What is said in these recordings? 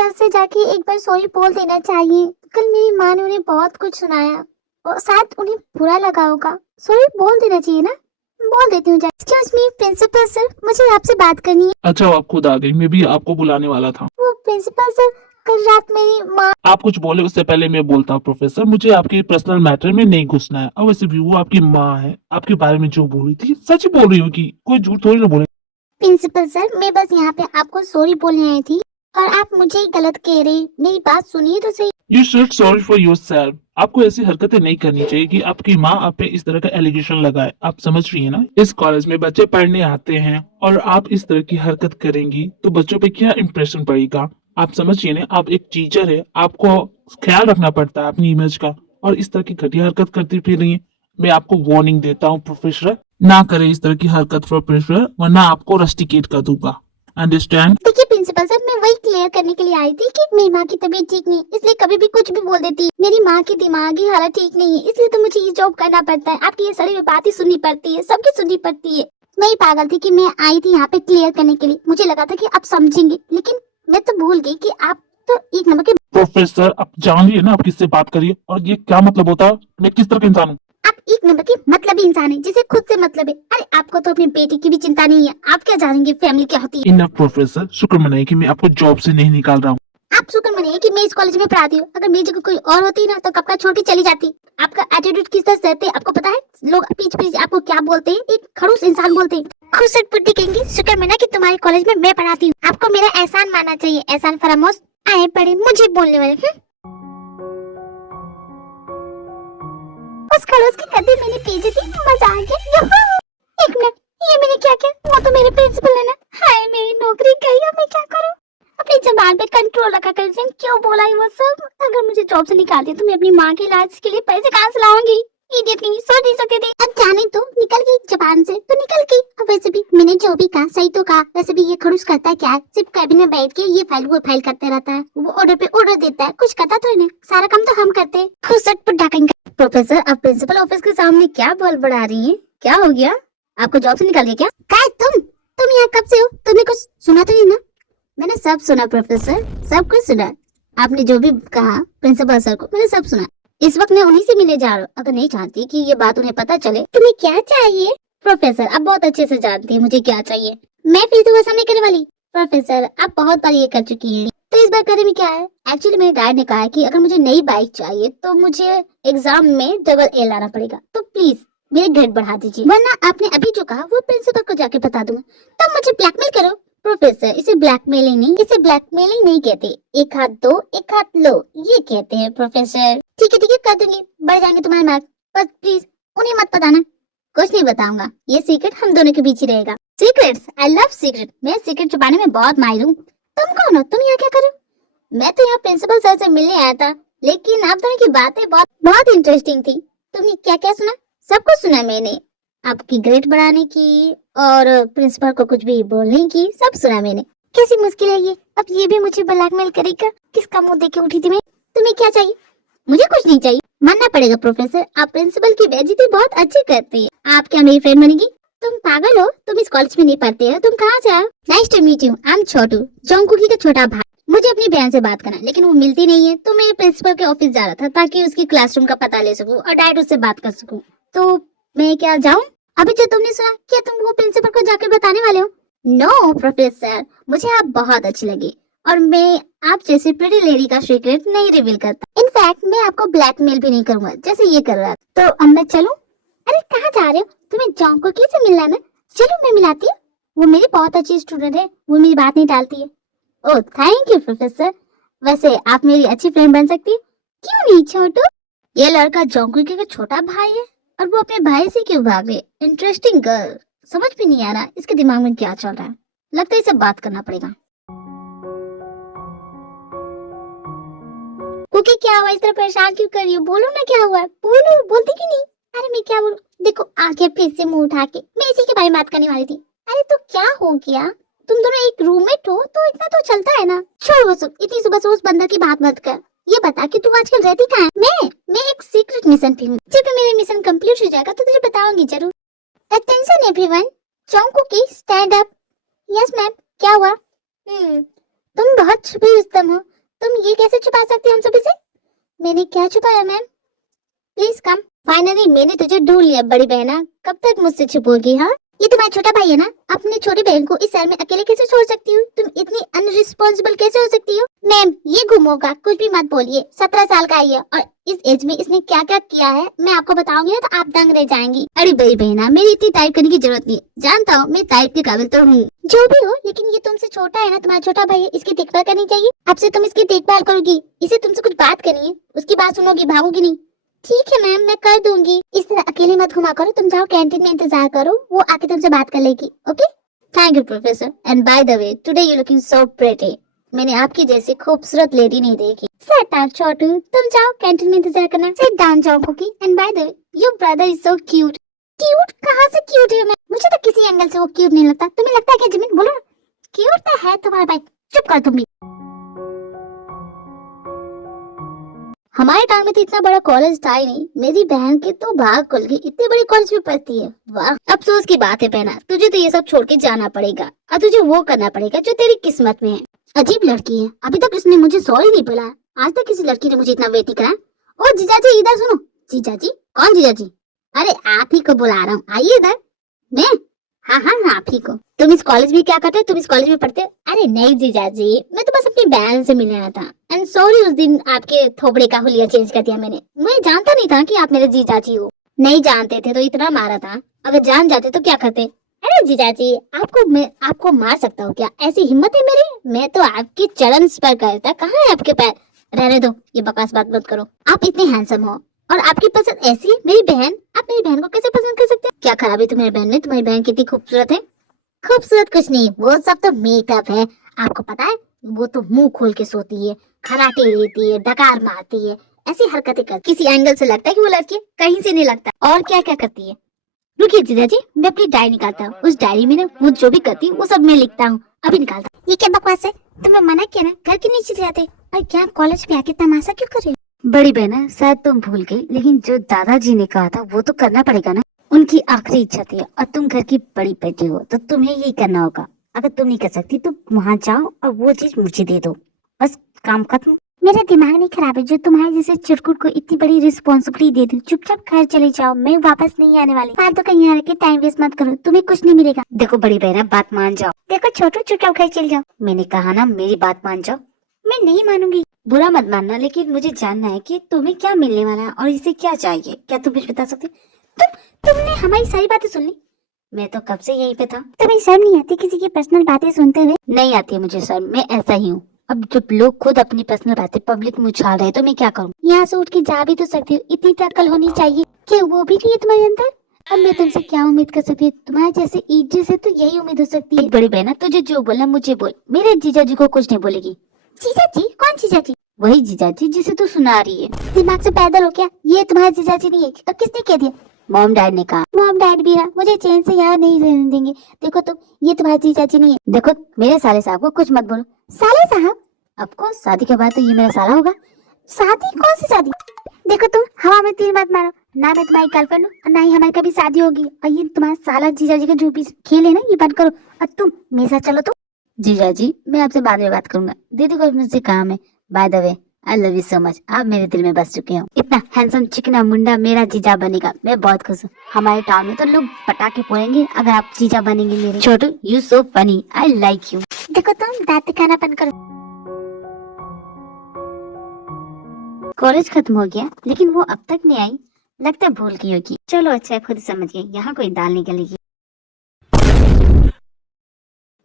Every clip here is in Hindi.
सर से जाके एक बार सॉरी बोल देना चाहिए। कल मेरी माँ ने उन्हें बहुत कुछ सुनाया और शायद उन्हें बुरा लगा होगा। सॉरी बोल देना चाहिए ना। बोल देती हूँ। एक्सक्यूज मी प्रिंसिपल सर, मुझे आपसे बात करनी है। अच्छा, आप खुद आ गई। मैं भी आपको बुलाने वाला था। वो प्रिंसिपल सर, कल रात मेरी माँ। आप कुछ बोले उससे पहले मैं बोलता हूँ प्रोफेसर, मुझे आपके पर्सनल मैटर में नहीं घुसना है। और वैसे भी वो आपकी माँ है, आपके बारे में जो बोल रही थी सच बोल रही होगी, कोई झूठ थोड़ी ना बोले। प्रिंसिपल सर, मैं बस यहाँ पे आपको सॉरी बोलने आई थी और आप मुझे ही गलत कह रहे हैं। मेरी बात सुनिए तो सही। You should sorry for your self. आपको ऐसी हरकतें नहीं करनी चाहिए कि आपकी माँ आप पे इस तरह का एलिगेशन लगाए। आप समझ रही है ना, इस कॉलेज में बच्चे पढ़ने आते हैं और आप इस तरह की हरकत करेंगी तो बच्चों पे क्या इंप्रेशन पड़ेगा। आप समझिए ना, आप एक टीचर है, आपको ख्याल रखना पड़ता है अपनी इमेज का, और इस तरह की घटिया हरकत करती फिर रही है। मैं आपको वार्निंग देता हूँ प्रोफेसर, ना करे इस तरह की हरकत प्रोफेसर, वरना आपको रस्टिकेट कर दूंगा। अंडरस्टैंड? देखिए प्रिंसिपल सर, मैं वही क्लियर करने के लिए आई थी कि मेरी माँ की तबीयत ठीक नहीं, इसलिए कभी भी कुछ भी बोल देती है। मेरी माँ की दिमागी हालत ठीक नहीं है, इसलिए तो मुझे ये जॉब करना पड़ता है। आपकी ये सारी बातें सुननी पड़ती है, सबकी सुननी पड़ती है। मैं ही पागल थी कि मैं आई थी यहाँ पे क्लियर करने के लिए। मुझे लगा था कि आप समझेंगे, लेकिन मैं तो भूल गई कि आप तो एक नंबर के। प्रोफेसर, आप जानिए ना आप किससे बात करिए, और ये क्या मतलब होता है, मैं किस तरह का इंसान हूँ। आप एक नंबर के मतलबी इंसान है, जिसे खुद से मतलब है। अरे आपको तो अपनी बेटी की भी चिंता नहीं है। आप क्या जानेंगे फैमिली क्या होती है। इनफ प्रोफेसर, शुक्र मनाइए कि मैं आपको जॉब से नहीं निकाल रहा हूँ। आप शुक्र मनाइए कि मैं इस कॉलेज में पढ़ाती हूँ। अगर मेरी जगह कोई और होती ना तो कब का छोड़ के चली जाती। आपका एटीट्यूड किस तरह से रहते हैं आपको पता है। लोग पीछे पीछे आपको क्या बोलते हैं, एक खड़ूस इंसान बोलते हैं। खुद से बुद्धि कहेंगे, शुक्र मना कि तुम्हारे कॉलेज में मैं पढ़ाती हूँ। आपको मेरा एहसान मानना चाहिए। एहसान फरामोश आए पड़े मुझे बोलने वाले। उस खड़ूस की कदर मैंने भेजी थी, मजा आ गया। एक मिनट, ये मैंने क्या किया। वो तो मेरे प्रिंसिपल है ना। हाय मेरी नौकरी गई, अब मैं क्या करूँ। अपनी जबान पे कंट्रोल रखा कर। क्यों बोला है वो सब। अगर मुझे जॉब से निकाल दिया तो मैं अपनी माँ के इलाज के लिए पैसे कहाँ से लाऊंगी। इडियट नहीं, सोच नहीं सकती थी। अब जाने तो निकल गई जबान से तो निकल गई। अब वैसे भी मैंने जो भी कहा सही तो कहा। वैसे भी ये खड़ूस करता है क्या है, सिर्फ कैबिन में बैठ के ये फाइल वो फाइल करते रहता है। वो ऑर्डर पे ऑर्डर देता है, कुछ करता तो नहीं। सारा काम तो हम करते हैं। खुसट पुट्टा कहीं। प्रोफेसर, आप प्रिंसिपल ऑफिस के सामने क्या बॉल बढ़ा रही हैं? क्या हो गया, आपको जॉब से निकाल दिया क्या? काय तुम यहाँ कब से हो? तुमने कुछ सुना तो नहीं ना? मैंने सब सुना प्रोफेसर, सब कुछ सुना। आपने जो भी कहा प्रिंसिपल सर को, मैंने सब सुना। इस वक्त मैं उन्हीं से मिलने जा रहा हूँ। अगर नहीं चाहती कि ये बात उन्हें पता चले। तुम्हें क्या चाहिए? प्रोफेसर, आप बहुत अच्छे से जानती है मुझे क्या चाहिए। मैं फिर से वो सामने करने वाली। प्रोफेसर, आप बहुत बार ये कर चुकी हैं, तो इस बार करने में क्या है। एक्चुअली मेरे डैड ने कहा है कि अगर मुझे नई बाइक चाहिए तो मुझे एग्जाम में डबल ए लाना पड़ेगा। तो प्लीज मेरे ग्रेड बढ़ा दीजिए, वरना आपने अभी जो कहा वो प्रिंसिपल को जाके बता दूंगा। तब मुझे ब्लैकमेल करो। प्रोफेसर, इसे ब्लैकमेलिंग नहीं, इसे ब्लैकमेलिंग नहीं कहते। एक हाथ दो एक हाथ लो, ये कहते हैं प्रोफेसर। ठीक है कर दूंगी, बढ़ जाएंगे तुम्हारे मार्क्स। बस प्लीज उन्हें मत बताना। कुछ नहीं बताऊंगा, ये सीक्रेट हम दोनों के बीच ही रहेगा। Secrets, I love secret. मैं सीक्रेट छुपाने में बहुत माहिर हूँ। तुम कौन हो? तुम यहाँ क्या करो? मैं तो यहाँ प्रिंसिपल सर से मिलने आया था, लेकिन आप दोनों की बातें बहुत बहुत इंटरेस्टिंग थी। तुमने क्या क्या सुना? सब कुछ सुना मैंने। आपकी ग्रेड बढ़ाने की और प्रिंसिपल को कुछ भी बोलने की, सब सुना मैंने। कैसी मुश्किल है ये, अब ये भी मुझे ब्लैकमेल करेगा। किसका मुंह देख के उठी थी मैं? तुम्हें क्या चाहिए? मुझे कुछ नहीं चाहिए। मानना पड़ेगा प्रोफेसर, आप प्रिंसिपल की बेइज्जती बहुत अच्छी करती है। आप क्या मेरी फ्रेंड बनेगी? तुम पागल हो, तुम इस कॉलेज में नहीं पढ़ते हो। तुम कहाँ से आओ? Nice to meet you, I am Chhotu, Jungkookie का छोटा भाई। मुझे अपनी बहन से बात करना, लेकिन वो मिलती नहीं है। तो मैं प्रिंसिपल के ऑफिस जा रहा था ताकि उसकी क्लासरूम का पता ले सकूं और डायरेक्ट उससे बात कर सकूं। तो मैं क्या जाऊं? अभी जो तुमने सुना, क्या तुम वो प्रिंसिपल को जाकर बताने वाले हो? नो प्रोफेसर, मुझे आप बहुत अच्छी लगी और मैं आप जैसी प्रिटी लेडी का सीक्रेट नहीं रिवील करता। इनफैक्ट मैं आपको ब्लैकमेल भी नहीं करूंगा जैसे ये कर रहा। तो अब मैं चलूं? अरे कहाँ जा रहे हो? तुम्हें जोंगकुकी से मिलना है ना? चलो मैं मिलाती हूँ। वो मेरी बहुत अच्छी स्टूडेंट है, वो मेरी बात नहीं टालती है। Oh thank you professor. वैसे आप मेरी अच्छी फ्रेंड बन सकती है। क्यों नहीं छोटू? ये लड़का जोंगकुकी का छोटा भाई है और वो अपने भाई से क्यों भागे? Interesting girl. समझ भी नहीं आ रहा इसके दिमाग में क्या चल रहा है। लगता है इसे बात करना पड़ेगा। कुकी क्या हुआ, इस तरह परेशान क्यों कर रही हो? बोलो ना क्या हुआ। बोलो, बोलती क्यों नहीं? अरे मैं क्या बोलूं? देखो आगे फिर से मुंह उठा के मैं इसी के बारे में बात करने वाली थी। अरे तो क्या हो गया? तुम दोनों एक रूममेट हो तो इतना तो चलता है ना। छोड़ वो सब, इतनी सुबह से उस बंदर की बात मत कर। ये बता कि तू आजकल रहती कहाँ है? मैं एक सीक्रेट मिशन पे हूँ। जब मेरा मिशन कंप्लीट हो जाएगा तो तुझे बताऊंगी जरूर। Attention everyone, Jungkookie stand up. Yes ma'am, क्या हुआ? तुम बहुत छुपी रुस्तम हो। तुम ये कैसे छुपा सकती हो हम सभी से? मैंने क्या छुपाया मैम? Please come. फाइनली मैंने तुझे ढूंढ लिया बड़ी बहना। कब तक मुझसे छुपोगी? हाँ, ये तुम्हारा छोटा भाई है ना? अपनी छोटी बहन को इस शहर में अकेले कैसे छोड़ सकती हो? तुम इतनी अनरिस्पॉन्सिबल कैसे हो सकती हो? मैम ये गुम होगा, कुछ भी मत बोलिए। 17 साल का ही है और इस एज में इसने क्या क्या किया है मैं आपको बताऊंगी ना तो आप दंग रह जाएंगी। अरे बड़ी बहना, मेरी इतनी तारीफ करने की जरूरत नहीं। जानता हूँ मैं तारीफ के काबिल तो हूँ। जो भी हो, लेकिन ये तुमसे छोटा है ना, तुम्हारा छोटा भाई है, इसकी देखभाल करनी चाहिए। अब से तुम इसकी देखभाल करोगी, इसे तुमसे कुछ बात करनी है, उसकी बात सुनोगी, भागोगी नहीं। ठीक है मैम, मैं कर दूंगी। इस तरह अकेले मत घुमा करो, तुम जाओ कैंटीन में इंतजार करो, वो आके तुमसे बात कर लेगी। Okay, thank you professor. And by the way, today you looking so pretty. मैंने आपकी जैसी खूबसूरत लेडी नहीं देखी। सेट अप छोटू, तुम जाओ कैंटीन में इंतजार करना। सिट डाउन जाओ Cookie. And by the way, your brother is so cute. Cute? कहाँ से क्यूट है मैं? मुझे तो किसी एंगल से वो क्यूट नहीं लगता। तुम्हें लगता है क्या जिमिन? बोलो ना, क्यूट तो है तुम्हारा भाई। चुप कर तुम भी। हमारे टाइम में तो इतना बड़ा कॉलेज था ही नहीं। मेरी बहन के तो भाग खुल गई, इतने बड़े कॉलेज में पढ़ती है। वाह, अफसोस की बात है बहना, तुझे तो ये सब छोड़ के जाना पड़ेगा और तुझे वो करना पड़ेगा जो तेरी किस्मत में है। अजीब लड़की है, अभी तक उसने मुझे सॉरी नहीं बोला। आज तक किसी लड़की ने मुझे इतना वेट नहीं कराया। और जीजाजी इधर सुनो। जीजाजी? कौन जीजाजी? अरे आप ही को बुला रहा हूँ, आइए इधर। मैं? हाँ हाँ हाँ, आप ही को। तुम इस कॉलेज में क्या करते हो? तुम इस कॉलेज में पढ़ते हो? अरे नहीं जीजाजी, मैं तो बस अपनी बहन से मिलने आया था। एंड सॉरी, उस दिन आपके थोबड़े का हुलिया चेंज कर दिया मैंने। मैं जानता नहीं था कि आप मेरे जीजाजी हो। नहीं जानते थे तो इतना मारा था, अगर जान जाते तो क्या करते? अरे जीजाजी, मैं आपको मार सकता हूँ क्या? ऐसी हिम्मत है मेरी? मैं तो आपके चरण स्पर्श करता। कहाँ है आपके पैर? रहने दो, ये बकवास बात मत करो। आप इतने हैंडसम हो और आपकी पसंद ऐसी है। मेरी बहन, आप मेरी बहन को कैसे पसंद कर सकते हैं? क्या खराबी तुम्हारी बहन में? तुम्हारी बहन कितनी खूबसूरत है। खूबसूरत कुछ नहीं, वो सब तो मेकअप है। आपको पता है, वो तो मुंह खोल के सोती है, खराटे लेती है, डकार मारती है, ऐसी हरकतें करती। किसी एंगल से लगता है कि वो लड़की है, कहीं से नहीं लगता। और क्या क्या करती है? रुकिए जीजाजी, मैं अपनी डायरी निकालता हूँ। उस डायरी में ना वो जो भी करती है वो सब मैं लिखता हूँ। अभी निकालता हूँ। ये क्या बकवास है? तुम्हें मना किया ना, घर के नीचे से आते। और क्या कॉलेज में आके तमाशा क्यों कर रहे हो? बड़ी बहना, शायद तुम भूल गई, लेकिन जो दादाजी ने कहा था वो तो करना पड़ेगा ना। उनकी आखिरी इच्छा थी और तुम घर की बड़ी बेटी हो तो तुम्हें यही करना होगा। अगर तुम नहीं कर सकती तो वहाँ जाओ और वो चीज मुझे दे दो, बस काम खत्म। मेरा दिमाग नहीं खराब है जो तुम्हारे जैसे चिरकुट को इतनी बड़ी रिस्पॉन्सिबिलिटी दे दूं। चुपचाप घर चले जाओ, मैं वापस नहीं आने वाली। फालतू कहीं यहाँ के टाइम वेस्ट मत करो, तुम्हें कुछ नहीं मिलेगा। देखो बड़ी बहना, बात मान जाओ। देखो छोटू, चुपचाप घर चले जाओ। मैंने कहा ना, मेरी बात मान जाओ। मैं नहीं मानूंगी। बुरा मत मानना, लेकिन मुझे जानना है कि तुम्हें क्या मिलने वाला है और इसे क्या चाहिए। क्या तुम मुझे बता सकते? तुमने हमारी सारी बातें सुन ली? मैं तो कब से यहीं पे था। तुम्हें शर्म नहीं आती किसी की पर्सनल बातें सुनते हुए? नहीं आती है मुझे शर्म, मैं ऐसा ही हूँ। अब जब लोग खुद अपनी पर्सनल बातें पब्लिक में उछाल रहे तो मैं क्या करूँ? यहाँ से उठ के जा भी तो सकती हूँ, इतनी तो अक्ल होनी चाहिए। क्या वो भी नहीं है तुम्हारे अंदर? अब मैं तुमसे क्या उम्मीद कर सकती हूँ? तुम्हारे जैसे इज्जत से तो यही उम्मीद हो सकती है। बड़ी बहना, तुझे जो बोलना मुझे बोल, मेरे जीजाजी को कुछ नहीं बोलेगी। जीजाजी? कौन जीजाजी? वही जीजाजी जिसे तू सुना रही है। दिमाग से पैदल हो क्या? ये तुम्हारे जीजाजी नहीं है। अब किसने कह दिया? मॉम डैड ने कहा। मॉम डैड भी है, मुझे चैन से यहाँ नहीं रहने देंगे। देखो तुम, ये तुम्हारे जीजाजी नहीं है। देखो मेरे साले साहब को कुछ मत बोलो। साले साहब? आपको शादी के बाद तो ये मेरा साला होगा। शादी? कौन सी शादी? देखो तुम हवा में तीर मत मारो। ना मैं तुम्हारी गर्लफ्रेंड हूँ और ना ही हमारी कभी शादी होगी। और ये तुम्हारा साला जीजाजी का जो भी खेल है ना, ये बंद करो और तुम मेरे साथ चलो। तो जीजाजी, मैं आपसे बाद में बात करूंगा, दीदी को मुझसे काम है। Bye the way, I love you so much. आप मेरे दिल में बस चुके हो। इतना हैंडसम चिकना मुंडा मेरा जीजा बनेगा, मैं बहुत खुश हूँ। हमारे टाउन में तो लोग पटाखे फोड़ेंगे अगर आप जीजा बनेंगे मेरे। Chhotu, you so funny, I like you. देखो तुम दांत दिखाना बंद करो। कॉलेज खत्म हो गया लेकिन वो अब तक नहीं आई, लगता है भूल गई होगी। चलो अच्छा, खुद समझ गई, यहाँ कोई दाल निकलेगी।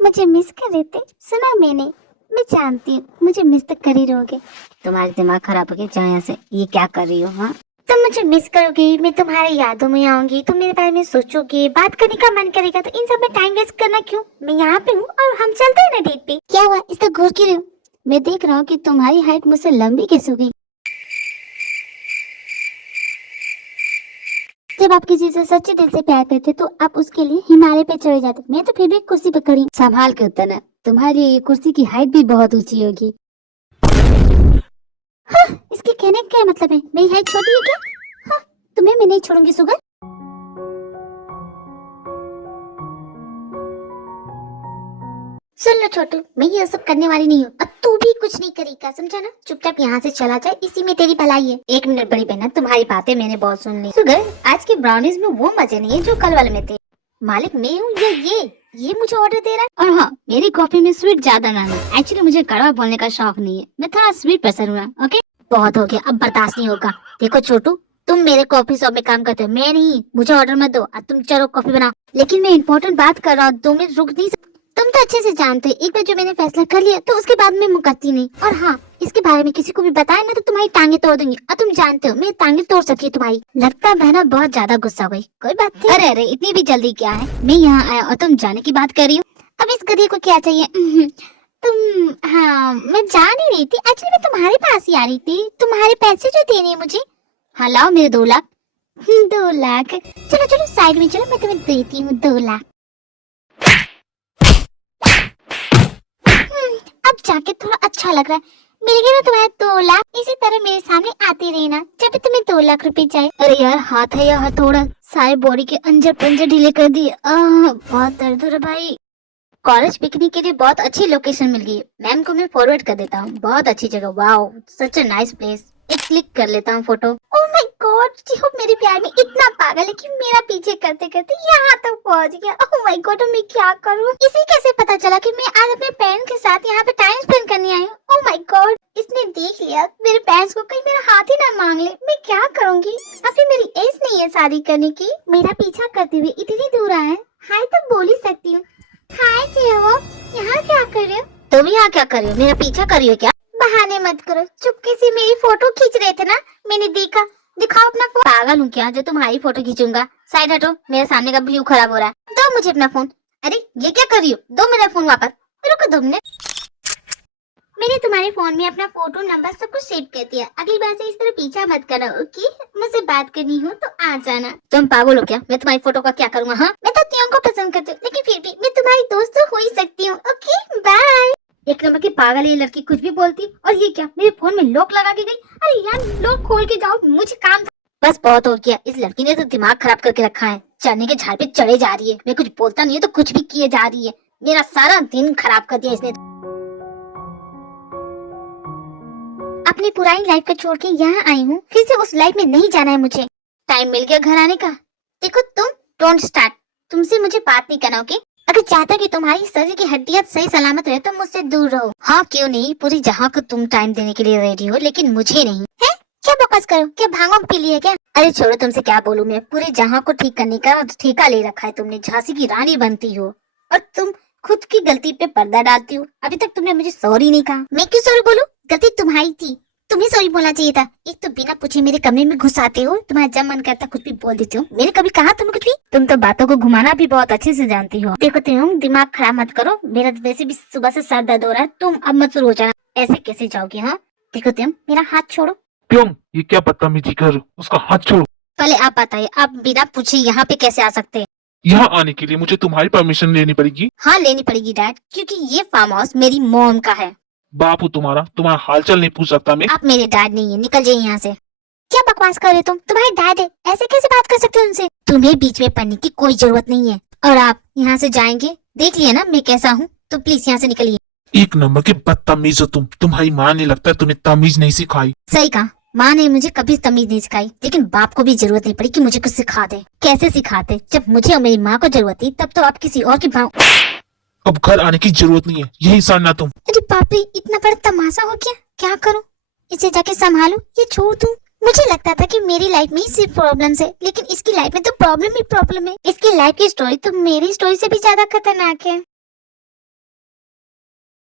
मुझे मिस कर रहे थे? सुना मैंने, मैं जानती हूँ मुझे मिस तो कर ही रहोगे। तुम्हारा दिमाग खराब हो गया, जाओ यहाँ से। ये क्या कर रही हो? हाँ, तुम मुझे मिस करोगी, मैं तुम्हारी यादों में आऊंगी, तुम मेरे बारे में सोचोगे, बात करने का मन करेगा, तो इन सब में टाइम वेस्ट करना क्यों? मैं यहाँ पे हूँ और हम चलते हैं ना डेट पे। क्या हुआ, इस तरह घूर क्यों रहे हो? मैं देख रहा हूँ कि तुम्हारी हाइट मुझसे लंबी कैसे हो गई। जब आप किसी से सच्चे दिल से प्यार करते तो आप उसके लिए हिमालय पे चढ़े जाते। मैं तो फिर भी कुर्सी पे खड़ी। संभाल के उतरना, तुम्हारी ये कुर्सी की हाइट भी बहुत ऊंची होगी। हाँ, इसके कहने का क्या मतलब है? मेरी हाइट छोटी है क्या? हाँ, तुम्हें मैं नहीं छोड़ूंगी सुगर। सुन लो छोटू, मैं ये सब करने वाली नहीं हूँ और तू भी कुछ नहीं करेगा, समझा ना? चुपचाप यहाँ से चला जाए, इसी में तेरी भलाई है। 1 मिनट बड़ी बहना, तुम्हारी बातें मैंने बहुत सुन ली। सुगर, आज के ब्राउनीज में वो मजे नहीं है जो कल वाले में थे। मालिक मैं हूँ या ये मुझे ऑर्डर दे रहा है। और हाँ, मेरी कॉफी में स्वीट ज्यादा ना ला। एक्चुअली मुझे कड़वा बोलने का शौक नहीं है, मैं थोड़ा स्वीट पसंद हुआ। ओके, बहुत हो गया, अब बर्दाश्त नहीं होगा। देखो छोटू, तुम मेरे कॉफी शॉप में काम करते हो, मैं नहीं। मुझे ऑर्डर मत दो, अब तुम चलो कॉफी बनाओ। लेकिन मैं इम्पोर्टेंट बात कर रहा हूँ, 2 मिनट रुक नहीं सकती। तुम तो अच्छे से जानते हो, एक बार जो मैंने फैसला कर लिया तो उसके बाद मैं मुकरती नहीं। और हाँ, इसके बारे में किसी को भी बताया ना तो तुम्हारी टांगे तोड़ दूंगी। और तुम जानते हो मैं टांगे तोड़ सकी तुम्हारी। लगता है बहना बहुत ज्यादा गुस्सा हो गई। कोई बात नहीं। अरे अरे, इतनी भी जल्दी क्या है? मैं यहाँ आया और तुम जाने की बात कर रही हो। अब इस गधी को क्या चाहिए? हाँ, मैं जा नहीं रही थी, एक्चुअली मैं तुम्हारे पास ही आ रही थी। तुम्हारे पैसे जो देने हैं मुझे। हाँ लाओ मेरे 2 लाख। 2 लाख? चलो चलो साइड में चलो, मैं तुम्हें देती हूँ 2 लाख। अब जाके थोड़ा अच्छा लग रहा है। मिल गया ना तुम्हारे 2 लाख। इसी तरह मेरे सामने आते रहना जब भी तुम्हें 2 लाख रुपए चाहिए। अरे यार, हाथ है या हथौड़ा, सारे बॉडी के अंजर पंजर ढीले कर दिए। बहुत दर्द हो रहा भाई। कॉलेज पिकनिक के लिए बहुत अच्छी लोकेशन मिल गई है। मैम को मैं फॉरवर्ड कर देता हूँ। बहुत अच्छी जगह, wow, such a nice place. एक क्लिक कर लेता हूँ फोटो। ओह माय गॉड, जीहो मेरे प्यार में इतना पागल है कि मेरा पीछे करते करते यहाँ तक पहुँच गया। ओह माय गॉड, मैं क्या करूँ? इसे कैसे पता चला कि मैं आज अपने पेरेंट्स के साथ यहाँ पे टाइम स्पेंड करने आई हूँ? ओह माय गॉड, इसने देख लिया मेरे पेरेंट्स को, कहीं मेरा हाथ ही ना मांग ले। मैं क्या करूँगी? अभी मेरी एज नहीं है शादी करने की। मेरा पीछा करते हुए इतनी दूर आया है, हाय तो बोल ही सकती हूँ। हाय जीहो, यहाँ क्या कर रहे हो? तुम यहाँ क्या कर रही हो? मेरा पीछा कर रही हो क्या? बहाने मत करो, चुपके से मेरी फोटो खींच रहे थे ना, मैंने देखा। दिखाओ अपना फोन। पागल हूँ क्या जो तुम्हारी फोटो खींचूंगा? साइड हटो, मेरे सामने का व्यू खराब हो रहा है। दो मुझे अपना फोन। अरे ये क्या कर रही हो? दो मेरा फोन वापस। रुको 2 मिनट। मैंने तुम्हारे फोन में अपना फोटो, नंबर सब कुछ सेव कर दिया। अगली बार से इस तरह पीछा मत करना, ओके? मुझसे बात करनी हो तो आ जाना। तुम पागल हो क्या? मैं तुम्हारी फोटो का क्या करूँगा? हाँ, मैं तो तीनों को पसंद करती हूँ, लेकिन फिर भी मैं तुम्हारी दोस्त तो हो ही सकती हूँ। Okay bye. एक नंबर की पागल ये लड़की, कुछ भी बोलती। और ये क्या, मेरे फोन में लॉक लगा के गई? अरे यार, लॉक खोल के जाओ, मुझे काम था। बस बहुत हो गया, इस लड़की ने तो दिमाग खराब करके रखा है। चढ़ने के झाड़ पे चढ़े जा रही है। मैं कुछ बोलता नहीं है तो कुछ भी किए जा रही है। मेरा सारा दिन खराब कर दिया इसने। अपनी पुरानी लाइफ को छोड़ के यहाँ आई हूँ, फिर से उस लाइफ में नहीं जाना है मुझे। टाइम मिल गया घर आने का। देखो तुम, डोंट स्टार्ट। तुमसे मुझे बात नहीं करना, ओके? अगर चाहता कि तुम्हारी शरीर की हड्डियां सही सलामत रहे तो मुझसे दूर रहो। हाँ क्यों नहीं, पूरी जहाँ को तुम टाइम देने के लिए रेडी हो, लेकिन मुझे नहीं। है क्या बकवास करो? क्या भांगो पी लिया क्या? अरे छोड़ो, तुमसे क्या बोलूं मैं। पूरे जहाँ को ठीक करने का ठेका ले रखा है तुमने। झांसी की रानी बनती हो और तुम खुद की गलती पे पर्दा डालती हो। अभी तक तुमने मुझे सॉरी नहीं कहा। मैं क्यों सॉरी बोलूं? गलती तुम्हारी थी, तुम्हें सॉरी बोलना चाहिए था। एक तो बिना पूछे मेरे कमरे में घुस आते हो, तुम्हारा जब मन करता कुछ भी बोल देते हो। मैंने कभी कहा तुम कुछ भी? तुम तो बातों को घुमाना भी बहुत अच्छे से जानती हो। देखो तुम दिमाग खराब मत करो, मेरा वैसे भी सुबह से सर दर्द हो रहा है। तुम अब मत शुरू हो जाना। ऐसे कैसे जाओगी? हाँ देखो तुम, मेरा हाथ छोड़ो। क्यों? ये क्या बदतमीजी कर रहे हो? उसका हाथ छोड़ो। पहले आप बताइए, आप बिना पूछे यहाँ पे कैसे आ सकते हैं? यहाँ आने के लिए मुझे तुम्हारी परमिशन लेनी पड़ेगी। हाँ लेनी पड़ेगी डैड, क्योंकि ये फार्म हाउस मेरी मॉम का है। बापू तुम्हारा हालचाल नहीं पूछ सकता मैं? आप मेरे डैड नहीं है, निकल जाइए यहाँ से। क्या बकवास कर रहे हो तुम? तुम्हारे डैड है, ऐसे कैसे बात कर सकते हो उनसे? तुम्हें बीच में पढ़ने की कोई जरूरत नहीं है। और आप यहाँ से जाएंगे, देख लिया ना मैं कैसा हूँ, तो प्लीज यहाँ से निकलिए। 1 नंबर के बदतमीज हो तुम। तुम्हारी माँ ने लगता है तुम्हें तमीज नहीं सिखाई। सही कहा, माँ ने मुझे कभी तमीज नहीं सिखाई, लेकिन बाप को भी जरूरत नहीं पड़ी कि मुझे कुछ सिखा दे। कैसे सिखाते? जब मुझे और मेरी माँ को जरूरत थी तब तो आप किसी और की माँ। अब घर आने की जरूरत नहीं है, यही सारना तुम। अरे बाप रे, इतना बड़ा तमाशा हो गया। क्या करूं? इसे जाके संभालूं, ये छोड़ दूं? मुझे लगता था कि मेरी लाइफ में ही सिर्फ प्रॉब्लम्स है, लेकिन इसकी लाइफ में तो प्रॉब्लम ही प्रॉब्लम है। इसकी लाइफ की स्टोरी तो मेरी स्टोरी से भी ज्यादा खतरनाक है।